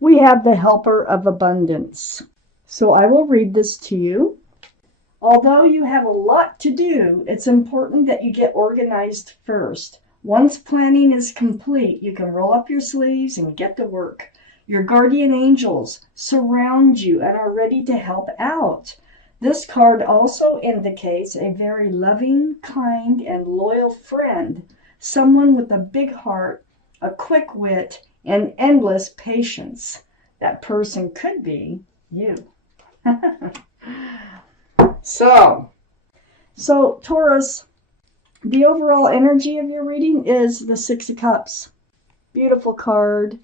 we have the helper of abundance. So I will read this to you. Although you have a lot to do, it's important that you get organized first. Once planning is complete, you can roll up your sleeves and get to work. Your guardian angels surround you and are ready to help out. This card also indicates a very loving, kind, and loyal friend, someone with a big heart, a quick wit, and endless patience. That person could be you. So Taurus, the overall energy of your reading is the Six of Cups. Beautiful card.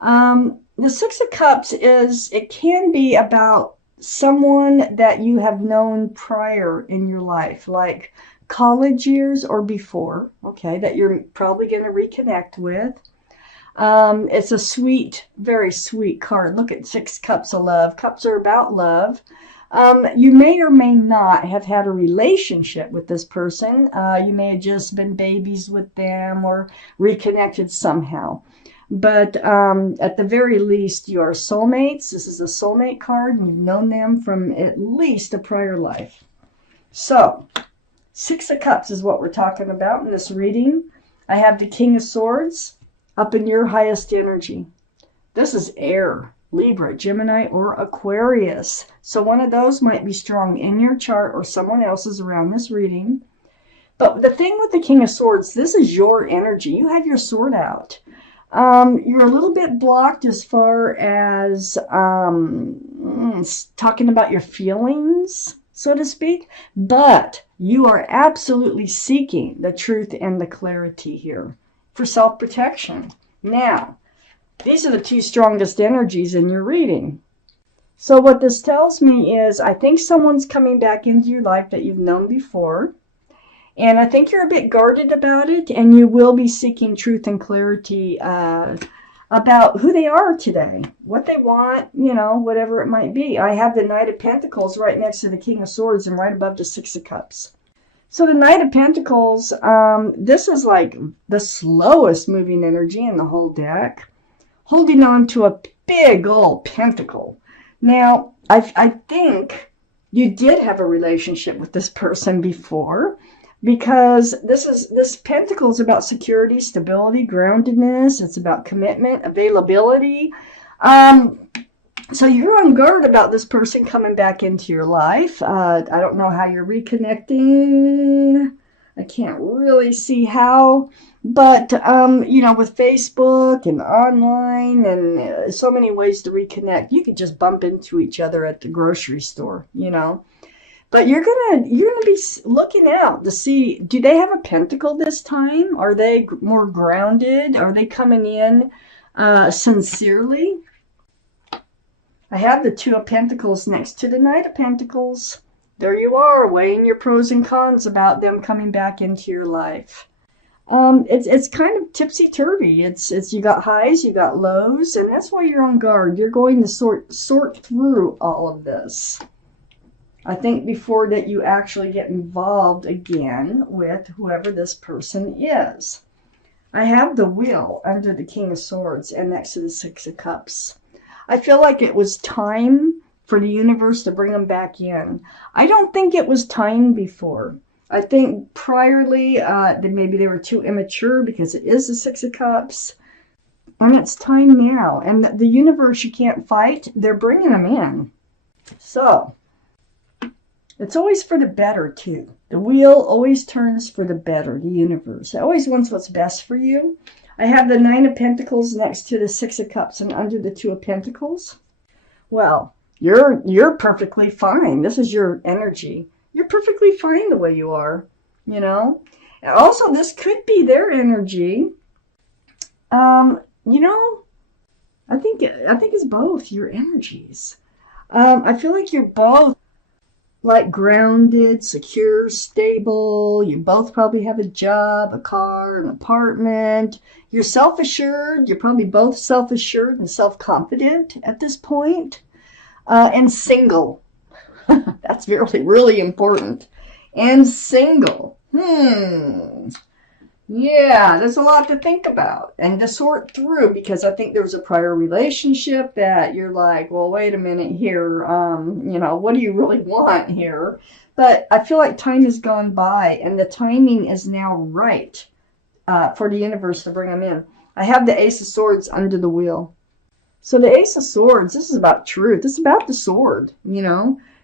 The Six of Cups it can be about someone that you have known prior in your life, like college years or before, okay, that you're probably going to reconnect with. It's a sweet, very sweet card. Look at Six Cups of love. Cups are about love. You may or may not have had a relationship with this person. You may have just been babies with them or reconnected somehow. But at the very least, you are soulmates. This is a soulmate card, and you've known them from at least a prior life. So, Six of Cups is what we're talking about in this reading. I have the King of Swords up in your highest energy. This is air, Libra, Gemini, or Aquarius. So one of those might be strong in your chart or someone else's around this reading. But the thing with the King of Swords, this is your energy. You have your sword out. You're a little bit blocked as far as talking about your feelings, so to speak, but you are absolutely seeking the truth and the clarity here for self-protection. Now, these are the two strongest energies in your reading. So what this tells me is I think someone's coming back into your life that you've known before. And I think you're a bit guarded about it, and you will be seeking truth and clarity about who they are today, what they want, whatever it might be. I have the Knight of Pentacles right next to the King of Swords and right above the Six of Cups. So the Knight of Pentacles, this is like the slowest moving energy in the whole deck, holding on to a big old pentacle. Now, I think you did have a relationship with this person before, because this pentacle is about security, stability, groundedness. It's about commitment, availability. So you're on guard about this person coming back into your life. I don't know how you're reconnecting. I can't really see how. But, with Facebook and online and so many ways to reconnect, you could just bump into each other at the grocery store, But you're gonna be looking out to see, do they have a pentacle this time? Are they more grounded? Are they coming in sincerely? I have the Two of Pentacles next to the Knight of Pentacles. There you are, weighing your pros and cons about them coming back into your life. It's kind of tipsy-turvy. It's you got highs, you got lows, and that's why you're on guard. You're going to sort through all of this. I think before that you actually get involved again with whoever this person is. I have the Wheel under the King of Swords and next to the Six of Cups. I feel like it was time for the universe to bring them back in. I don't think it was time before. I think priorly that maybe they were too immature because it is the Six of Cups. And it's time now. And the universe you can't fight, they're bringing them in. So, it's always for the better, too. The wheel always turns for the better, the universe. It always wants what's best for you. I have the Nine of Pentacles next to the Six of Cups and under the Two of Pentacles. Well, you're perfectly fine. This is your energy. You're perfectly fine the way you are, And also, this could be their energy. I think it's both your energies. I feel like you're both like grounded, secure, stable. You both probably have a job, a car, an apartment. You're self-assured. You're probably both self-assured and self-confident at this point. And single. That's really, really important. And single. Yeah, there's a lot to think about and to sort through because I think there was a prior relationship that you're like, well, wait a minute here. What do you really want here? But I feel like time has gone by and the timing is now right for the universe to bring them in. I have the Ace of Swords under the wheel. So the Ace of Swords, this is about truth. This is about the sword,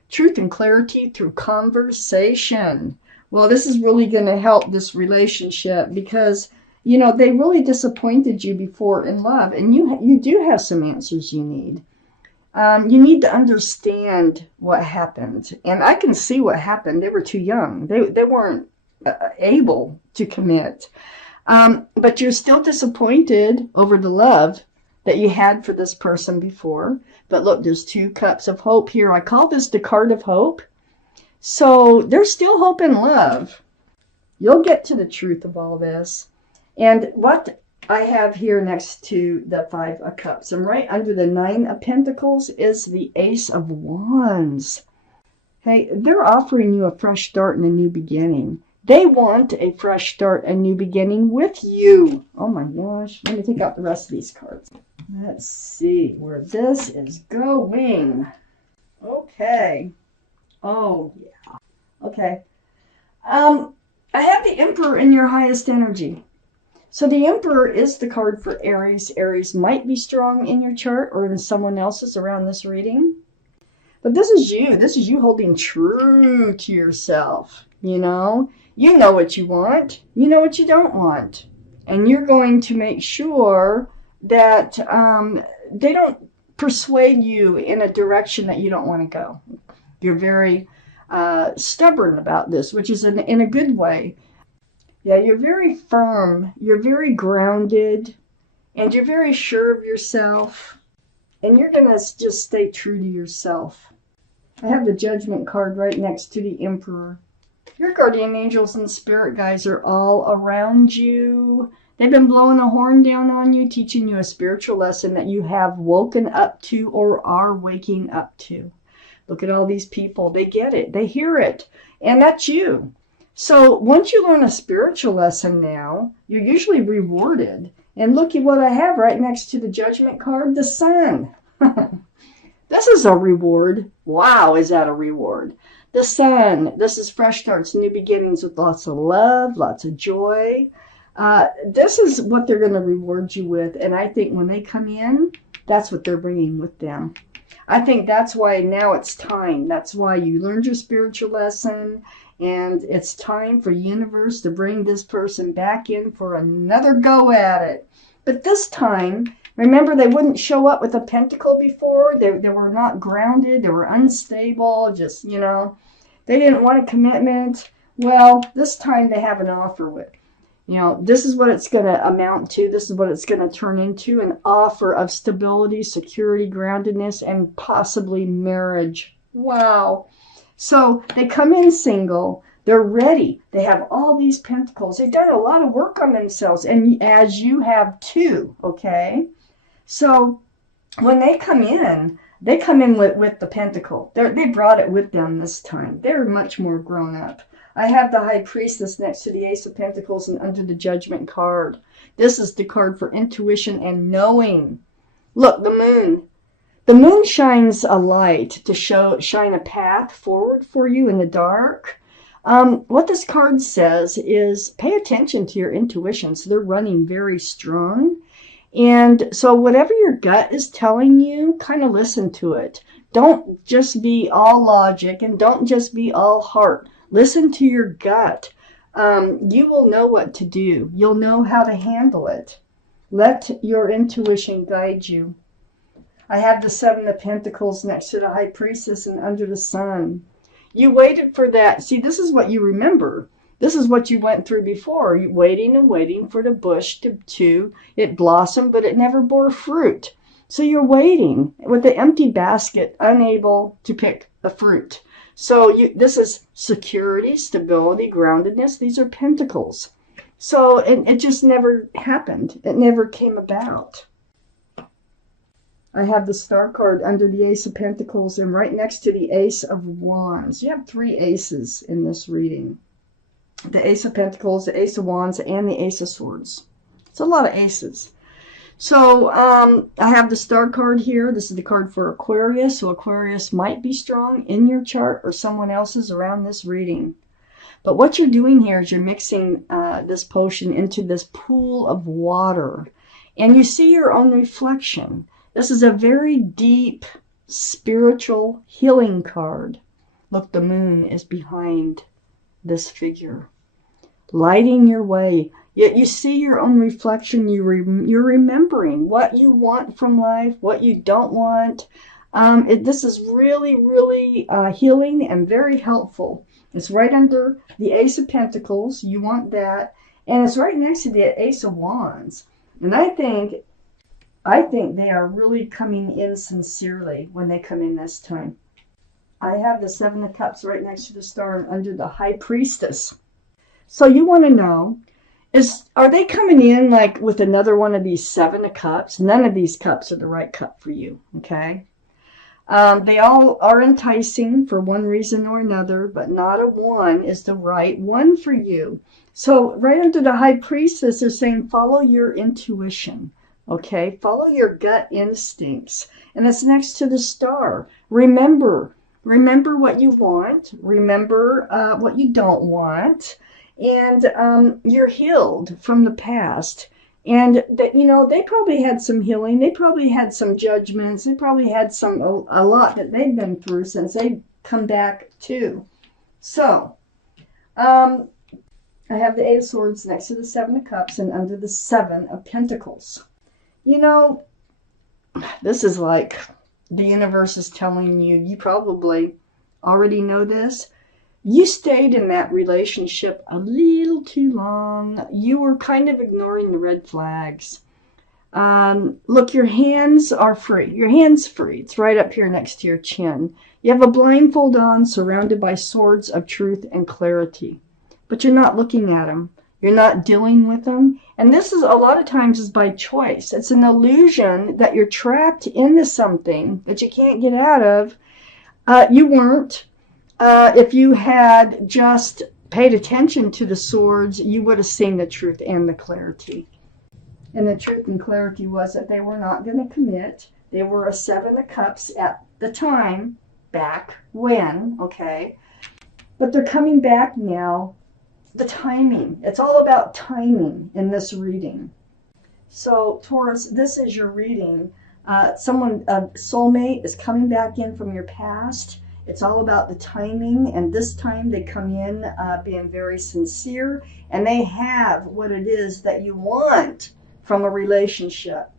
truth and clarity through conversation. Well, this is really going to help this relationship because, they really disappointed you before in love, and you do have some answers you need. You need to understand what happened, and I can see what happened. They were too young. They weren't able to commit. But you're still disappointed over the love that you had for this person before. But look, there's 2 cups of hope here. I call this the card of hope. So there's still hope and love. You'll get to the truth of all this. And what I have here next to the 5 of Cups and right under the 9 of Pentacles is the Ace of Wands. Hey, they're offering you a fresh start and a new beginning. They want a fresh start, a new beginning with you. Oh my gosh. Let me take out the rest of these cards. Let's see where this is going. Okay. Oh, yeah. Okay. I have the Emperor in your highest energy. So the Emperor is the card for Aries. Aries might be strong in your chart or in someone else's around this reading. But this is you. This is you holding true to yourself, You know what you want. You know what you don't want. And you're going to make sure that they don't persuade you in a direction that you don't want to go. You're very stubborn about this, which is in a good way. Yeah, you're very firm. You're very grounded. And you're very sure of yourself. And you're going to just stay true to yourself. I have the Judgment card right next to the Emperor. Your guardian angels and spirit guides are all around you. They've been blowing a horn down on you, teaching you a spiritual lesson that you have woken up to or are waking up to. Look at all these people. They get it. They hear it. And that's you. So once you learn a spiritual lesson now, you're usually rewarded. And look at what I have right next to the Judgment card, the Sun. This is a reward. Wow, is that a reward? The Sun, this is fresh starts, new beginnings with lots of love, lots of joy. This is what they're going to reward you with. And I think when they come in, that's what they're bringing with them. I think that's why now it's time. That's why you learned your spiritual lesson. And it's time for universe to bring this person back in for another go at it. But this time, remember, they wouldn't show up with a pentacle before. They were not grounded. They were unstable. Just, they didn't want a commitment. Well, this time they have an offer with, this is what it's going to amount to. This is what it's going to turn into, an offer of stability, security, groundedness, and possibly marriage. Wow. So they come in single. They're ready. They have all these pentacles. They've done a lot of work on themselves, and as you have too, okay? So when they come in with the pentacle. They brought it with them this time. They're much more grown up. I have the High Priestess next to the Ace of Pentacles and under the Judgment card. This is the card for intuition and knowing. Look, the moon. The moon shines a light to shine a path forward for you in the dark. What this card says is pay attention to your intuitions. They're running very strong. And so whatever your gut is telling you, kind of listen to it. Don't just be all logic and don't just be all heart. Listen to your gut. You will know what to do. You'll know how to handle it. Let your intuition guide you. I have the Seven of Pentacles next to the High Priestess and under the Sun. You waited for that. See, this is what you remember. This is what you went through before. You waiting and waiting for the bush to it blossomed, but it never bore fruit. So you're waiting with the empty basket, unable to pick the fruit. So this is security, stability, groundedness. These are pentacles. So it just never happened. It never came about. I have the Star card under the Ace of Pentacles and right next to the Ace of Wands. You have 3 aces in this reading. the Ace of Pentacles, the Ace of Wands, and the Ace of Swords. It's a lot of aces. So I have the Star card here. This is the card for Aquarius. So Aquarius might be strong in your chart or someone else's around this reading. But what you're doing here is you're mixing this potion into this pool of water. And you see your own reflection. This is a very deep, spiritual healing card. Look, the moon is behind this figure, lighting your way. Yet you see your own reflection. You're remembering what you want from life, what you don't want. This is really, really healing and very helpful. It's right under the Ace of Pentacles. You want that. And it's right next to the Ace of Wands. And I think they are really coming in sincerely when they come in this time. I have the Seven of Cups right next to the Star and under the High Priestess. So you want to know, are they coming in like with another one of these Seven of Cups? None of these cups are the right cup for you, okay? They all are enticing for one reason or another, but not a one is the right one for you. So right under the High Priestess, they're saying follow your intuition, okay? Follow your gut instincts. And it's next to the Star. Remember what you want. Remember what you don't want. And you're healed from the past. And that, you know, they probably had some healing. They probably had some judgments. They probably had a lot that they've been through since they've come back too. So, I have the Eight of Swords next to the Seven of Cups and under the Seven of Pentacles. You know, this is like the universe is telling you, you probably already know this. You stayed in that relationship a little too long. You were kind of ignoring the red flags. Look, your hands are free. Your hand's free. It's right up here next to your chin. You have a blindfold on, surrounded by swords of truth and clarity. But you're not looking at them. You're not dealing with them. And this is a lot of times is by choice. It's an illusion that you're trapped into something that you can't get out of. You weren't. If you had just paid attention to the swords, you would have seen the truth and the clarity. And the truth and clarity was that they were not going to commit. They were a Seven of Cups at the time, back when, okay? But they're coming back now. The timing. It's all about timing in this reading. So, Taurus, this is your reading. A soulmate is coming back in from your past. It's all about the timing, and this time they come in being very sincere, and they have what it is that you want from a relationship.